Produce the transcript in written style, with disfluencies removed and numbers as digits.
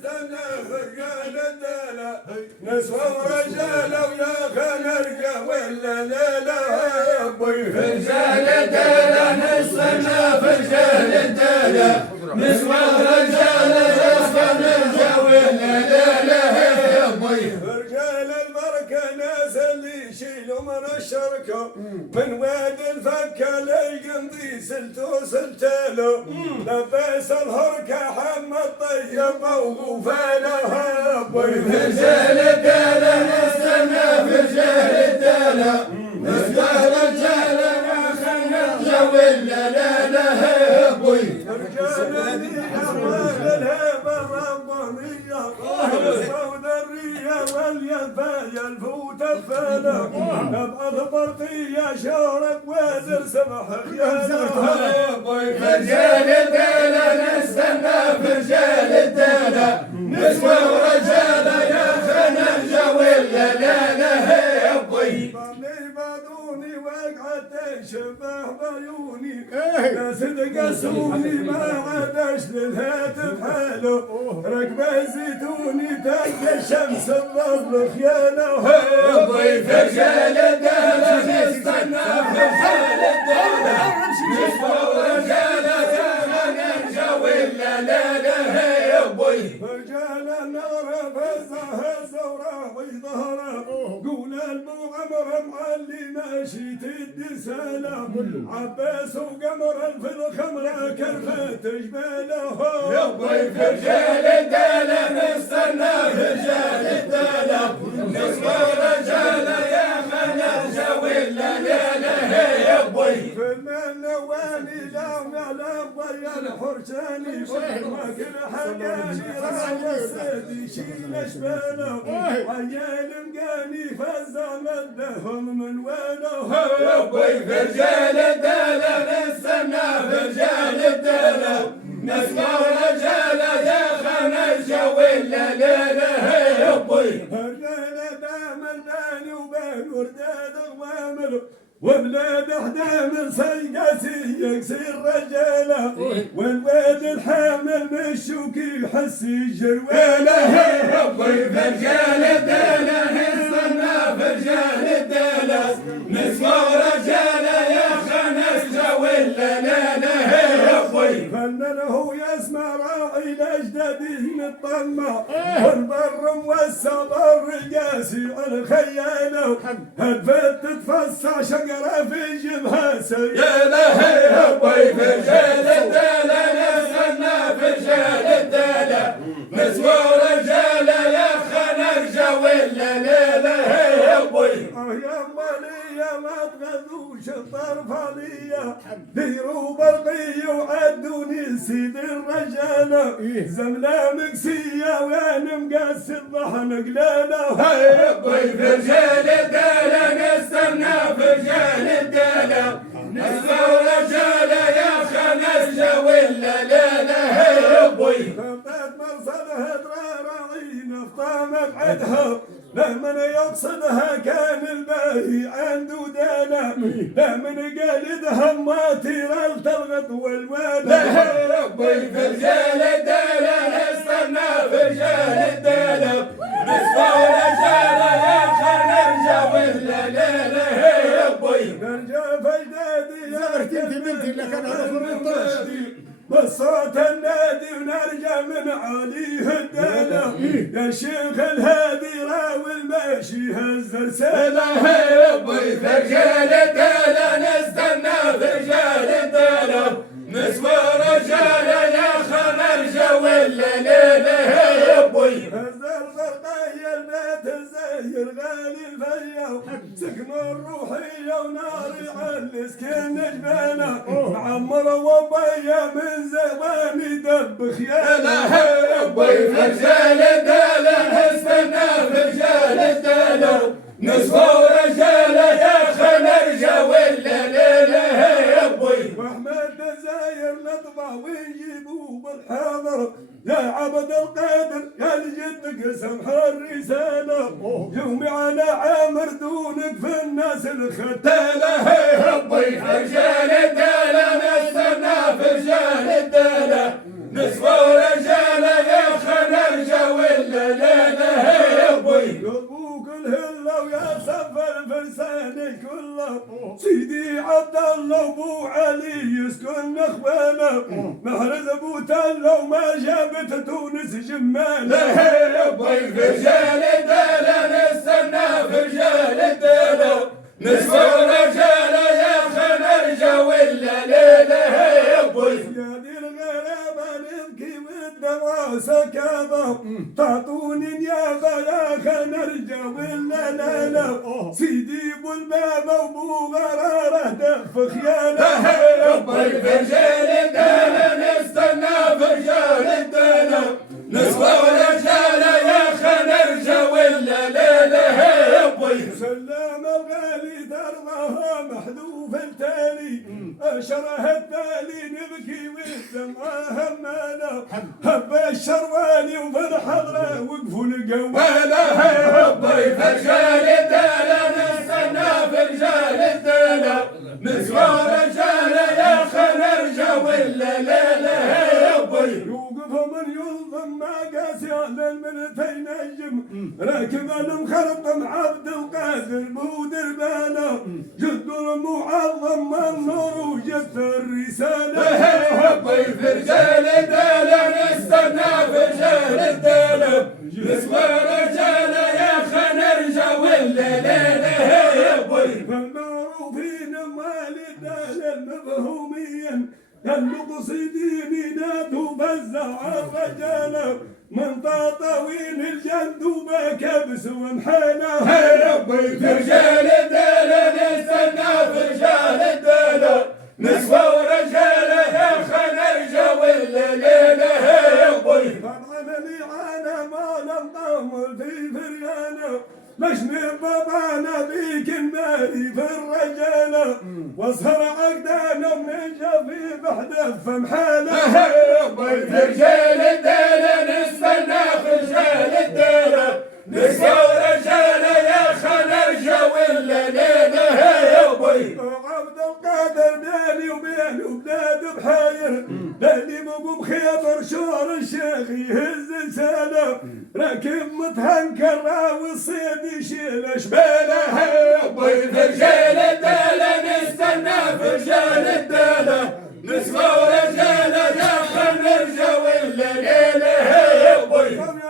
نستنى فرقان الدالة نسوى ورجالة ويا خنرقة ولا لا لا فرجال الدالة نستنى فرجال الدالة نسوى ورجالة يا خنرقة ولا لا لا فرجال المركة ناس اللي يشيلوا من الشركة من وادي الفكة للقمضي سلتو سلتالو لبس الهركة حمد طيب وغفالها فرجال الدالة نستنى فرجال الدالة نسوى ورجالة يا خنرقة ولا لا لا فرجال الحمال الهبة ربانية الصودرية واليفاية الفوت الفالة نبقى برقية شارك وازر سمح خيالها فرجال الدالة نستنى فرجال الدالة نسوى ورجالة يا خنرقة ولا لا لا بعدوني وقعت شبه بعيوني ناس تقسوني ما عادش للهاتف حاله ركبة زيتوني تلقى الشمس الظل خيانها فرجال الدالة نستنى فرجال الدالة نسوى ورجالة يا خنرقة ولا لا لا فرجال النار فزها الزوراء وظهره قول المغمر معلي ماشي تدي سلام عباس وقمر في الخمرة كرفت جبالها فرجال الدالة نستنى فرجال الدالة نسوى ورجالة يا خنرقة ولا لا لا في المنواني لو يعلم ضيا الحرشاني ما كل حقاني راي السيد يشيل اشباله عيال مقاني فالزمن لهم من وينه فرجال الدالة نستنى فرجال الدالة نسوى ورجالة يا خنرقة ولا لا لا هرجالة دام الداني وبين ورداد غوامر وبلاد حدام سيقاسي يكسر رجاله والواد الحامل مشوكي يحس يجروله فرجال الدالة نستنى فرجال الدالة نسوى ورجالة يا خنرقة ولا لا لا فننه يسمع راعي الاجدادي مطمع والبر والصبر القاسي الخياله هدفت تتفصع شقره في جبهه سياله فرجال الدالة نستنى فرجال الدالة نسوى ورجالة يا خنرقة ولا لا لا يا مالية ما تغذوش الطرف عليا ديروا برقية وعدوني سيد الرجالة زملة مكسية وين مقاس الضحن قلالة فرجال الدالة نستنى فرجال الدالة نسوى ورجالة يا خنرقة ولا لا لا خطت مرصدها راعين افطامك عدها لمن يقصدها كان الباهي عنده دانا لمن قالدها ما ترى التلغط والوانا فرجال الدالة نستنى فرجال الدالة نسوى ورجالة يا خنرقة ولا لا لا نرجع فجدادي يا بنتي لك انا بالصوت النادي ونرجع من عليه الدالة يا شيخ الهادي راوي الماشي هز رسالة فرجال الدالة نستنى فرجال الدالة نسوى ورجالة يا خنرقة ولا لا لا هز البرقية البيت الزير غالي الفيا سكن الروحية ونار يعلي سكن جبانه معمر وبيا من زواني دب خياله فرجال الدالة نستنى فرجال الدالة نسوى ورجالة يا خنرقة ولا لا لا واحمد الزاير نطبع ونجيبوه بالحاضر يا عبد القادر يا لجدك سمح الرسالة يومي على عامر دونك في الناس الختالة فرجال الدالة نستنى فرجال الدالة نسوى ورجالة يا خنرقة لساني كله سيدي عبد الله وابو علي يسكن نخبانه محرز ابو تله وما جابت تونس جماله يا بي في رجال الدالة نستنى في رجال الدالة نسوى رجالة يا خنرجة ولا ليلة يا بي يا دي الغلابة نبكي والدمع سكابة تعطوني نيابة يا خنرجة ولا لا سيدي ابو البابا وابو غرارة دف خيانة يا بي في رجال الدالة نستنى في رجال الدالة نسوى رجالة يا خنرجة ولا ليلة يا بي سلام الغالي دربها محذوف التالي أشره التالي نبكي والدمع همانا هب الشروالي وفي الحضرة وقفوا القوالة يا بي في رجال الدالة نستنى في رجال الدالة نسوى رجالة يا خنرجة ولا ليلة يا بي يوقف من ينظم ما قاسي على المنتين نجم راكب المخرطم عبد القادر بودر بانا جد المعظم النور وجد الرسالة يا بي في رجال الدالة نستنى في رجال الدالة نسوى رجالة يا خنرجة ولا ليلة يا بي فالمعروفين والدال المفهوميا المقصدين ينادوا فزع الرجال من طاطوين الجند وبكبس وانحنى يا بي في رجال الدالة نستنى في رجال الدالة نسوى ورجالة يا خنرجة ولا ليلة يا بي طبعا اللي عانى ما لم طمر في فريانه لشني بابانا بيك المالي في الرجالة واسهر عقدانا من جفي بحدث فمحالة يا بي في رجال الدالة نستنى في رجال الدالة نسوى ورجالة يا خنرجة ولا ليلة يا بي عبد القادر بيني وبينه بلاد بحاير لاني ابو بخيبر شور الشيخ يهز لسانه راكب متهنكر والصيد يشيل شباله يا بي في رجال الدالة نستنى في رجال الدالة نسوى